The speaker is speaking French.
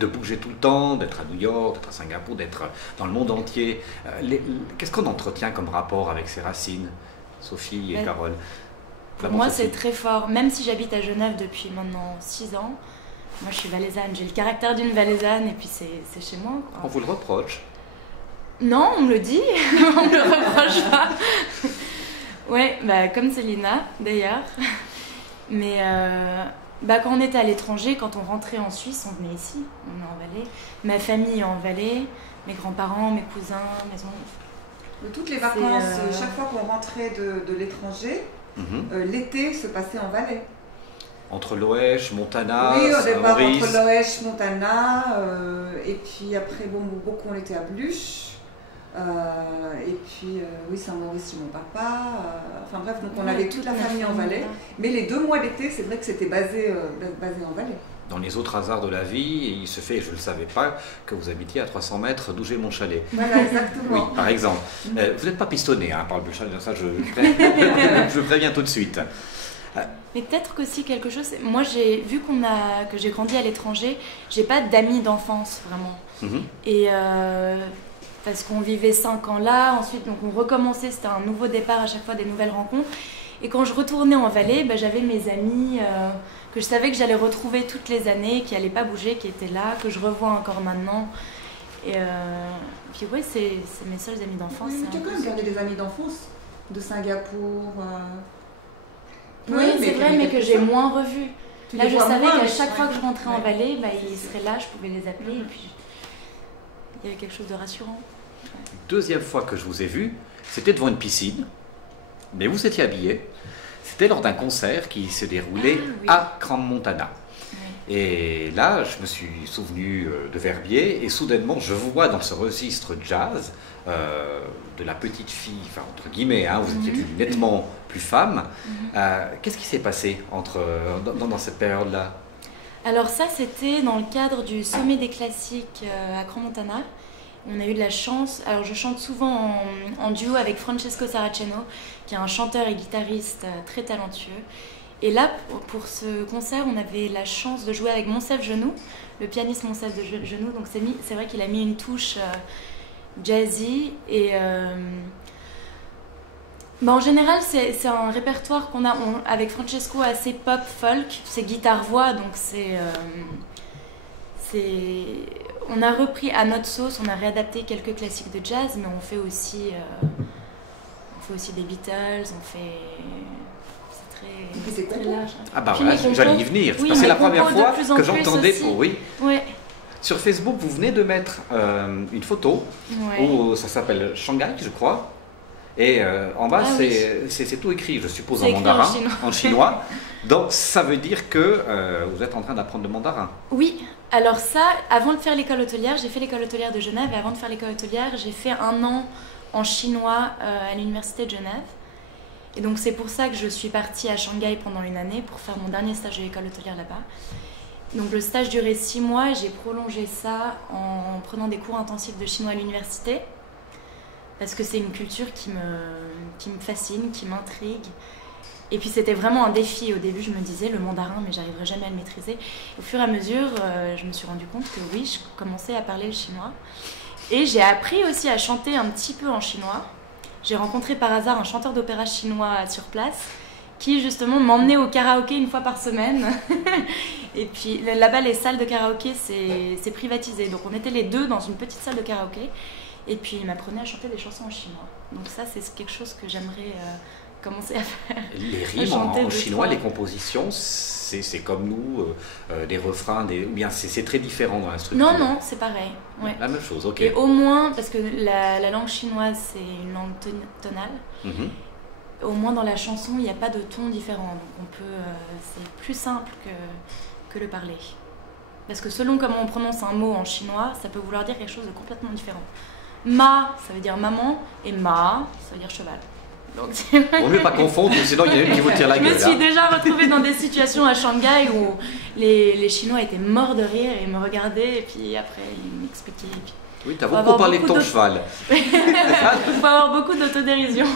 De bouger tout le temps, d'être à New York, d'être à Singapour, d'être dans le monde entier. Qu'est-ce qu'on entretient comme rapport avec ses racines, Sophie et Carole? Pour moi, c'est très fort. Même si j'habite à Genève depuis maintenant 6 ans, moi je suis valaisanne. J'ai le caractère d'une valaisanne et puis c'est chez moi, quoi. On vous le reproche? Non, on me le dit, on me le reproche pas. Ouais, bah, comme Célina d'ailleurs. Mais quand on était à l'étranger, quand on rentrait en Suisse, on venait ici, on est en Valais. Ma famille est en Valais, mes grands-parents, mes cousins, mes oncles. Toutes les vacances, chaque fois qu'on rentrait de l'étranger, l'été se passait en Valais. Entre l'Oèche, Montana, oui, au départ Maurice. Entre l'Oèche, Montana, et puis après, beaucoup on était à Bluche. Et puis, oui, Saint-Maurice chez mon papa. Enfin bref, donc on avait toute la famille en Valais. Mais les 2 mois d'été, c'est vrai que c'était basé en Valais. Dans les autres hasards de la vie, il se fait, je ne le savais pas, que vous habitiez à 300 mètres d'où j'ai mon chalet. Voilà, exactement. Oui, par exemple. Vous n'êtes pas pistonné par le chalet, ça je préviens tout de suite. Mais peut-être qu'aussi quelque chose, moi j'ai vu que j'ai grandi à l'étranger, j'ai pas d'amis d'enfance vraiment. Et parce qu'on vivait 5 ans là, ensuite donc on recommençait, c'était un nouveau départ à chaque fois, des nouvelles rencontres. Et quand je retournais en Valais, j'avais mes amis que je savais que j'allais retrouver toutes les années, qui n'allaient pas bouger, qui étaient là, que je revois encore maintenant. Et puis ouais, c'est mes seuls amis d'enfance. Oui, mais tu as quand même gardé des amis d'enfance de Singapour. Oui, c'est vrai, mais que j'ai moins revus. Là, je savais qu'à chaque fois que je rentrais en Valais, ils seraient là, je pouvais les appeler, et puis il y avait quelque chose de rassurant. Deuxième fois que je vous ai vu, c'était devant une piscine, mais vous étiez habillé. C'était lors d'un concert qui se déroulait à Crans-Montana. Et là, je me suis souvenu de Verbier, et soudainement, je vous vois dans ce registre jazz de la petite fille, enfin entre guillemets, vous étiez nettement plus femme. Qu'est-ce qui s'est passé dans cette période-là? Alors ça, c'était dans le cadre du Sommet des classiques à Crans-Montana. On a eu de la chance, alors je chante souvent en duo avec Francesco Saraceno, qui est un chanteur et guitariste très talentueux. Et là, pour ce concert, on avait la chance de jouer avec Moncef Genoux, le pianiste Moncef Genoux. Donc c'est vrai qu'il a mis une touche jazzy. Et en général, c'est un répertoire qu'on a avec Francesco assez pop, folk. C'est guitare-voix, donc on a repris à notre sauce, on a réadapté quelques classiques de jazz, mais on fait aussi des Beatles, c'est très large. Ah bah voilà, j'allais y venir. Oui, c'est la première fois que j'entendais Ouais. Sur Facebook, vous venez de mettre une photo où ça s'appelle Shanghai, je crois. Et en bas, c'est tout écrit, je suppose, en mandarin, en chinois. Donc ça veut dire que vous êtes en train d'apprendre le mandarin. Oui, alors ça, avant de faire l'école hôtelière, j'ai fait l'école hôtelière de Genève. Et avant de faire l'école hôtelière, j'ai fait 1 an en chinois à l'université de Genève. Et donc c'est pour ça que je suis partie à Shanghai pendant 1 année pour faire mon dernier stage de l'école hôtelière là-bas. Donc le stage durait 6 mois et j'ai prolongé ça en prenant des cours intensifs de chinois à l'université. Parce que c'est une culture qui me fascine, qui m'intrigue. Et puis c'était vraiment un défi. Au début, je me disais le mandarin, mais j'arriverai jamais à le maîtriser. Au fur et à mesure, je me suis rendu compte que oui, je commençais à parler le chinois. Et j'ai appris aussi à chanter un petit peu en chinois. J'ai rencontré par hasard un chanteur d'opéra chinois sur place qui justement m'emmenait au karaoké 1 fois par semaine. Et puis là-bas, les salles de karaoké, c'est privatisé. Donc on était les 2 dans une petite salle de karaoké. Et puis il m'apprenait à chanter des chansons en chinois. Donc ça, c'est quelque chose que j'aimerais commencer à faire. Les rimes en chinois, les compositions, c'est comme nous, des refrains, ou bien c'est très différent dans la structure? Non, c'est pareil. Ouais. La même chose, ok. Et au moins, parce que la langue chinoise, c'est une langue tonale, au moins dans la chanson, il n'y a pas de ton différent. Donc c'est plus simple que le parler. Parce que selon comment on prononce un mot en chinois, ça peut vouloir dire quelque chose de complètement différent. Ma, ça veut dire maman, et ma, ça veut dire cheval. Donc, vaut mieux pas confondre, sinon il y en a une qui vous tire la gueule. Je me suis déjà retrouvée dans des situations à Shanghai où les Chinois étaient morts de rire et me regardaient et puis après ils m'expliquaient. Puis... Oui, t'as beaucoup parlé de ton cheval. Il faut avoir beaucoup d'autodérision.